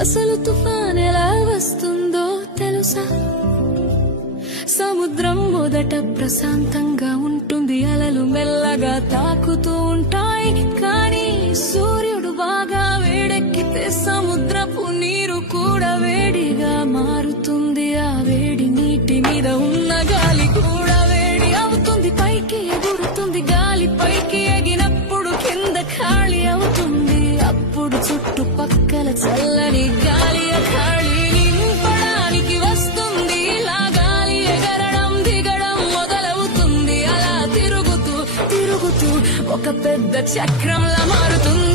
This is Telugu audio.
అసలు తుఫాన్ ఎలా వస్తుందో తెలుసా? సముద్రం మొదట ప్రశాంతంగా ఉంటుంది, అలలు మెల్లగా తాకుతూ ఉంటాయి. కానీ సూర్యుడు బాగా వేడెక్కితే సముద్రపు నీరు కూడా వేడిగా మారుతుంది. ఆ వేడి నీటి మీద ఉన్న గాలి కూడా వేడి అవుతుంది, పైకి ఎగురుతుంది. గాలి పైకి ఎగినప్పుడు కింద ఖాళీ అవుతుంది. అప్పుడు చుట్టుపక్కల చల్లని గాలి ఖాళీ నింపడానికి వస్తుంది. ఇలా గాలి ఎగరడం దిగడం మొదలవుతుంది. అలా తిరుగుతూ తిరుగుతూ ఒక పెద్ద చక్రంలా మారుతుంది.